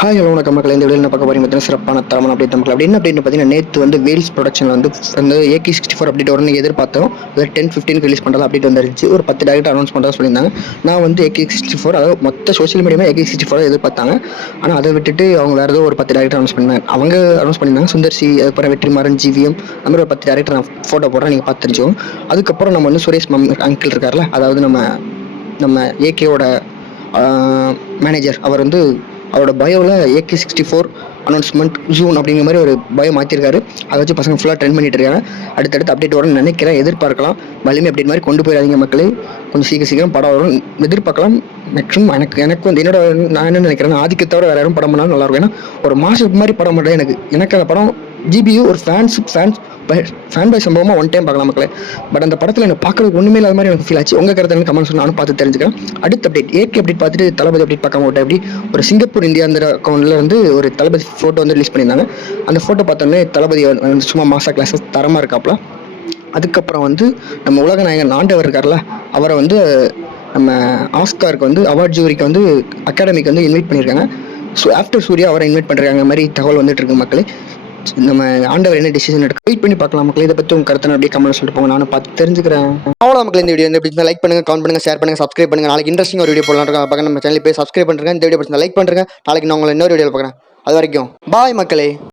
Hi hello வணக்கம் மக்களே. இந்த வீடியோவில் என்ன பார்க்க போறீங்க பார்த்தீங்கன்னா சிறப்பான தரமான அப்டேட் மக்கள். அப்படி என்ன அப்படின்னு பார்த்தீங்கன்னா நேற்று வந்து வேல்ஸ் ப்ரொடக்ஷனில் வந்து AK64 அப்டேட் வரும்னு எதிர்பார்த்தோம். அது 10-15 ரிலீஸ் பண்ணுறது அப்டேட் வந்துருச்சு. ஒரு 10 டேரக்ட் அனௌன்ஸ் பண்ணுறதா சொல்லியிருந்தாங்க. நான் வந்து AK64 அதாவது மொத்த சோஷியல் மீடியாமே AK64 எதிர்பார்த்தாங்க. ஆனால் அதை விட்டுட்டு அவங்க வேறு ஏதோ ஒரு 10 டேரக்ட் அனௌன்ஸ் பண்ணாங்க. அவங்க அனௌன்ஸ் பண்ணியிருந்தாங்க சுந்தர்சி, அதுக்கப்புறம் வெற்றிமாறன், GVM, அந்த மாதிரி ஒரு 10 டேரக்டர் நான் ஃபோட்டோ போடுறேன், நீங்கள் பார்த்து தெரிஞ்சுக்கோங்க. அதுக்கப்புறம் நம்ம வந்து சுரேஷ் அங்கிள் இருக்கார்ல, அதாவது நம்ம ஏகேவோட மேனேஜர், அவர் வந்து அவரோட பயோவில் AK64 அனௌன்ஸ்மெண்ட் ஜூன் அப்படிங்கிற மாதிரி ஒரு பயோ மாற்றிருக்காரு. அதை வச்சு பசங்க ஃபுல்லாக ட்ரெண்ட் பண்ணிட்டு இருக்காங்க. அடுத்தடுத்து அப்டேட் வரும்னு நினைக்கிறேன், எதிர்பார்க்கலாம். வலிமை அப்டேட் மாதிரி கொண்டு போயிடாதீங்க மக்களே, கொஞ்சம் சீக்கிரம் படம் வரும் எதிர்பார்க்கலாம். மேக்ஸிமம் எனக்கு வந்து நான் என்ன நினைக்கிறேன்னா ஆதிக்கத்தோட வேறு யாரும் படம் பண்ணாலும் நல்லாயிருக்கும். ஏன்னா ஒரு மாதம் மாதிரி படம் பண்ணுறேன். எனக்கு அந்த படம் GBU ஒரு ஃபேன் பை சம்பவமாக ஒன் டைம் பார்க்கலாம் மக்களே. பட் அந்த படத்தில் எனக்கு பார்க்குறதுக்கு ஒன்றுமே இல்லாத மாதிரி எனக்கு ஃபீல் ஆச்சு. உங்கள் கருத்து கமெண்ட் சொல்லி நானும் பார்த்து தெரிஞ்சுக்கிறேன். அடுத்த அப்டேட் AK அப்டேட் பார்த்துட்டு தளபதி அப்டேட் பார்க்காம விட்டேன். எப்படி ஒரு சிங்கப்பூர் இந்தியாந்திர அக்கௌண்ட்டில் வந்து ஒரு தளபதி ஃபோட்டோ வந்து ரிலீஸ் பண்ணியிருந்தாங்க. அந்த ஃபோட்டோ பார்த்தோன்னே தளபதி சும்மா மாசா கிளாஸஸ் தரமாக இருக்காப்புல. அதுக்கப்புறம் வந்து நம்ம உலக நாயகன் ஆண்டவர் இருக்கார்ல, அவரை வந்து நம்ம ஆஸ்காருக்கு வந்து அவார்ட் ஜூரிக்கு வந்து அகாடமிக்கு வந்து இன்வைட் பண்ணியிருக்காங்க. ஸோ ஆஃப்டர் சூர்யா அவரை இன்வைட் பண்ணுறாங்க மாதிரி தகவல் வந்துட்டு இருக்கு மக்களே. நம்ம ஆண்டவர் என்ன டிசிஷன் எடுக்க வெயிட் பண்ணி பார்க்கலாம் மக்களே. இதை பற்றி உங்கள் கருத்தை அப்படியே கமெண்ட் சொல்லிட்டு போங்க, நானும் பார்த்து தெரிஞ்சுக்கிறேன். அவ்வளோ மக்கள், இந்த வீடியோ எப்படி லைக் பண்ணுங்க, கமெண்ட் பண்ணுங்க, ஷேர் பண்ணுங்க, சப்ஸ்கிரைப் பண்ணுங்க. நாளைக்கு இன்ட்ரெஸ்டிங் ஒரு வீடியோ போடலாம் பார்க்க நம்ம சேனல் போய் சப்ஸ்கிரைப் பண்ணுறேன். இந்த வீடியோ லைக் பண்ணுறேன். நாளைக்கு நான் உங்களை இன்னொரு வீடியோ பார்க்குறேன். அது வரைக்கும் பாய் மக்களே.